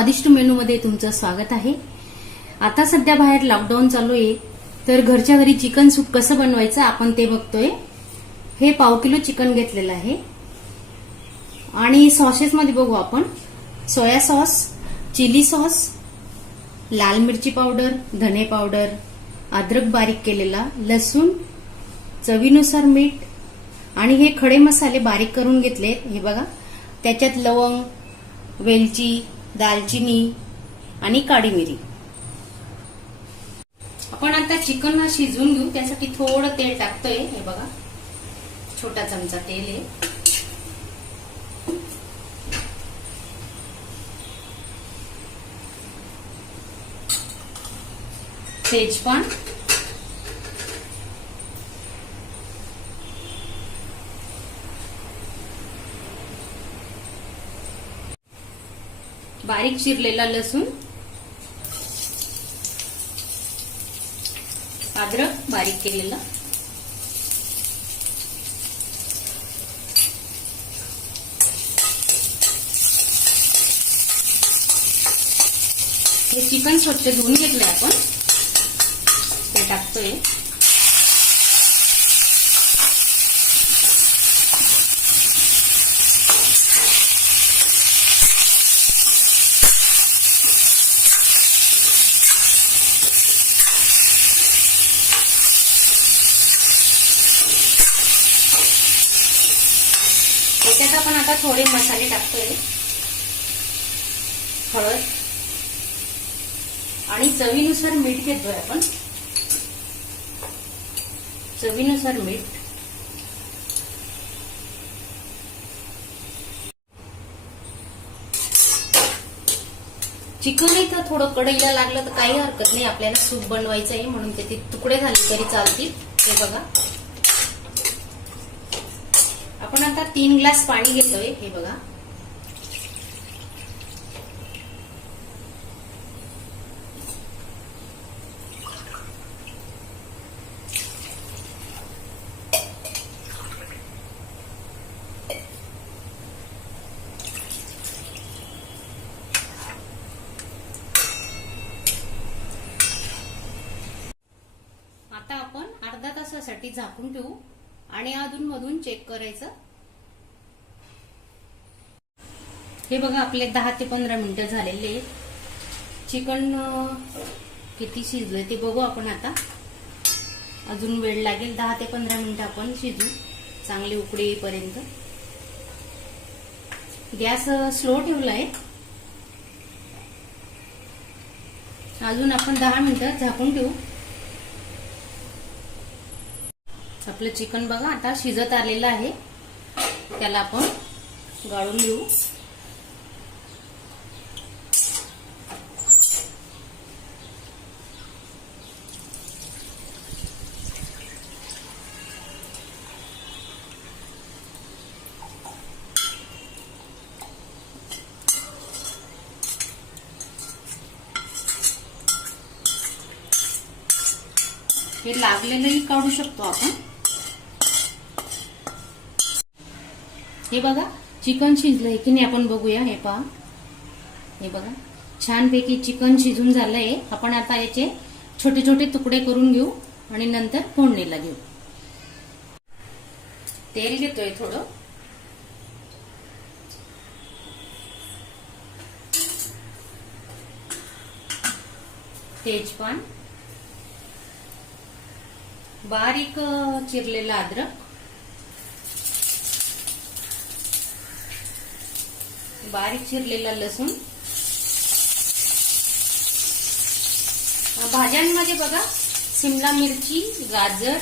स्वादिष्ट मेनूमध्ये तुमचं स्वागत आहे. आता सध्या बाहेर लॉकडाऊन चालू आहे तर घरच्या घरी चिकन सूप कसं बनवायचं आपण ते बघतोय. हे पाव किलो चिकन घेतलेलं आहे. आणि सॉसेसमध्ये बघू आपण. सोया सॉस चिली सॉस लाल मिरची पावडर धने पावडर अद्रक बारीक केलेला लसूण चवीनुसार मीठ आणि हे खडे मसाले बारीक करून घेतले. हे बघा. त्याच्यात लवंग वेलची दालचिनी आणि काळी मिरी आपण आता चिकन शिजवून घेऊ. त्यासाठी थोडं तेल टाकतोय. हे बघा. छोटा चमचा तेल आहे. तेजपान बारीक चिरलेला लसूण. अद्रक बारीक केलेला. हे चिकन स्वच्छ धुवून घेतलंय आपण. ते टाकतोय. त्याच्यात आपण आता थोडे मसाले टाकतोय. हळद. आणि चवीनुसार मीठ घेतोय आपण. चवीनुसार मीठ. चिकन इथं थोडं कढईला लागलं तर काही हरकत नाही. आपल्याला सूप बनवायचं आहे म्हणून त्याचे तुकडे झाले तरी चालतील. हे बघा. आपण आता तीन ग्लास पाणी घेतोय. हे बघा. आता आपण अर्धा तासासाठी झाकून ठेवू आणि अधून मधून चेक करायचं. हे बघा आपले दहा ते पंधरा मिनिटं झालेले. चिकन किती शिजलंय ते बघू आपण आता. अजून वेळ लागेल दहा ते पंधरा मिनिटं आपण शिजू. चांगले उकडे येईपर्यंत. गॅस स्लो ठेवलाय. अजून आपण दहा मिनिटं झाकून ठेवू. आपलं चिकन बघा आता शिजत आलेलं आहे. त्याला आपण गाळून घेऊ. हे लागलेलंही काढू शकतो आपण. हे बघा चिकन शिजलंय. की नाही आपण बघूया हे पहा. हे बघा छानपैकी चिकन शिजून झालंय. आपण आता याचे छोटे छोटे तुकडे करून घेऊ आणि नंतर फोडणीला घेऊ. तेल घेतोय थोडं. तेजपान. बारीक चिरलेलं चिरलेला अद्रक. बारीक चिरलेला लसूण. भाज्यांमध्ये बघा सिमला मिरची गाजर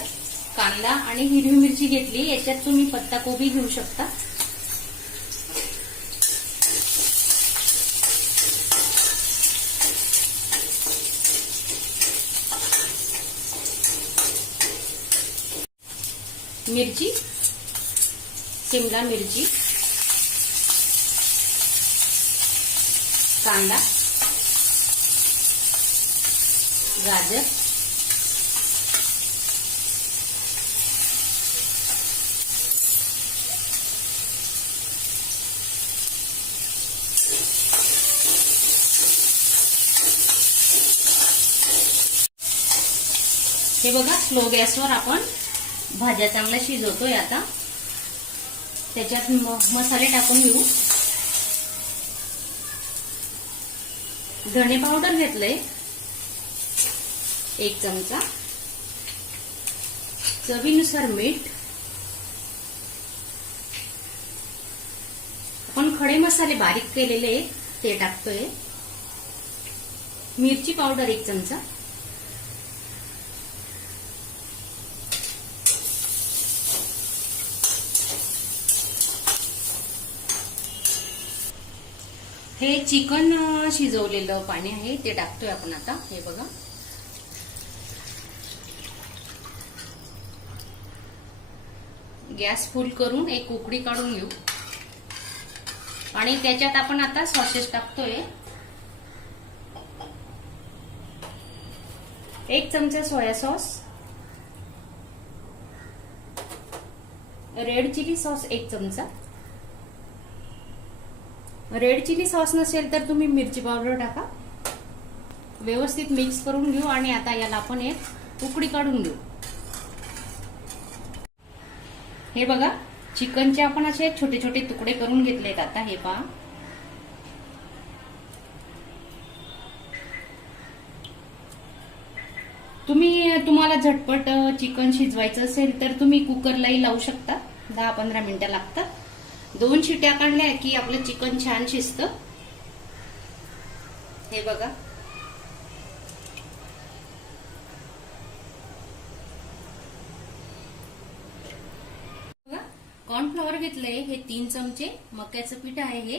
कांदा आणि हिरवी मिरची घेतली. याच्यात तुम्ही पत्ताकोबी घेऊ शकता. मिरची शिमला मिरची कांदा गाजर हे बघा स्लो गॅसवर आपण भाज्या चांगल्या शिजवतोय आता. त्याच्यात मसाले टाकून घेऊ. धणे पावडर घेतलंय. एक चमचा. चवीनुसार मीठ. आपण खडे मसाले बारीक केलेले ते टाकतोय. मिरची पावडर एक चमचा. हे चिकन शिजवलेलं पाणी आहे ते टाकतोय आपण आता. हे बघा. गॅस फुल करून एक उकडी काढून घेऊ. आणि त्याच्यात आपण आता सॉसेस टाकतोय. एक चमचा soya sauce. Red chilli sauce एक चमचा. रेड चिली सॉस नसेल तर तुम्ही मिरची पावडर टाका. व्यवस्थित मिक्स करून घेऊ आणि आता याला आपण एक उकडी काढून घेऊ. हे बघा चिकनचे आपण असे छोटे छोटे तुकडे करून घेतलेत आता हे पहा. तुम्ही तुम्हाला झटपट चिकन शिजवायचं असेल तर तुम्ही कुकरलाही लावू शकता. दहा पंधरा मिनिटं लागतात. दोन शिट्या काढल्या की आपलं चिकन छान शिजतं. हे बघा. कॉर्नफ्लॉवर घेतलंय हे तीन चमचे मक्याचं पीठ आहे हे.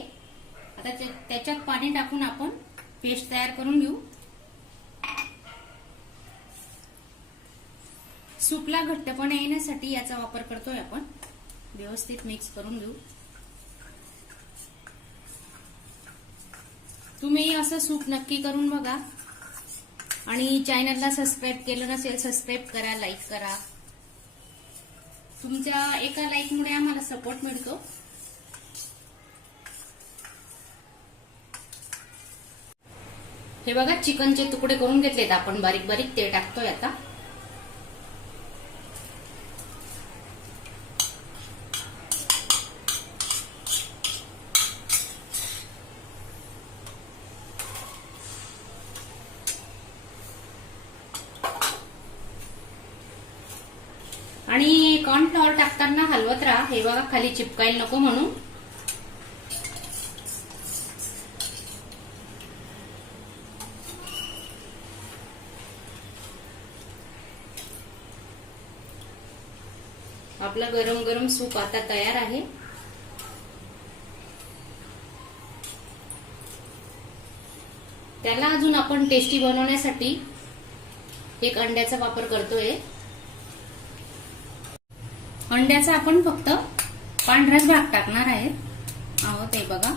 आता त्याच्यात पाणी टाकून आपण पेस्ट तयार करून घेऊ. सूपला घट्टपणा येण्यासाठी याचा वापर करतोय आपण. व्यवस्थित मिक्स करून घेऊ. तुम्ही असं सूप नक्की करून बघा. आणि चॅनलला सबस्क्राईब केलं नसेल सबस्क्राईब करा लाईक करा. तुमच्या एका लाईकमुळे आम्हाला सपोर्ट मिळतो. हे बघा चिकनचे तुकडे करून घेतलेत आपण. बारीक बारीक ते टाकतोय आता आणि कॉर्नफ्लॉवर टाकताना हलवत राहा. हे बघा खाली चिपकायला नको म्हणून. आपला गरम गरम सूप आता तयार आहे. त्याला अजून आपण टेस्टी बनवण्यासाठी एक अंड्याचा वापर करतोय. अंड्याचा आपण फक्त पांढराच भाग टाकणार आहे आहोत ते बघा.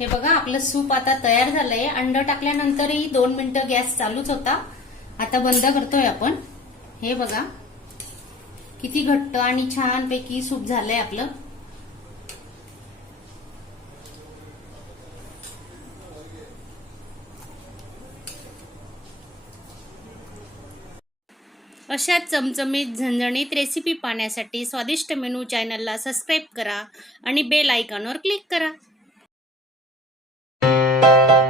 हे बघा आपलं सूप आता तयार झालंय. अंड टाकल्यानंतरही दोन मिनिटं गॅस चालूच होता. आता बंद करतोय आपण. हे बघा किती घट्ट आणि छान पैकी सूप झालंय आपलं. अशा चमचमीत झणझणीत रेसिपी पाहण्यासाठी स्वादिष्ट मेनू चॅनलला सबस्क्राईब करा आणि बेल आयकॉनवर क्लिक करा. thank you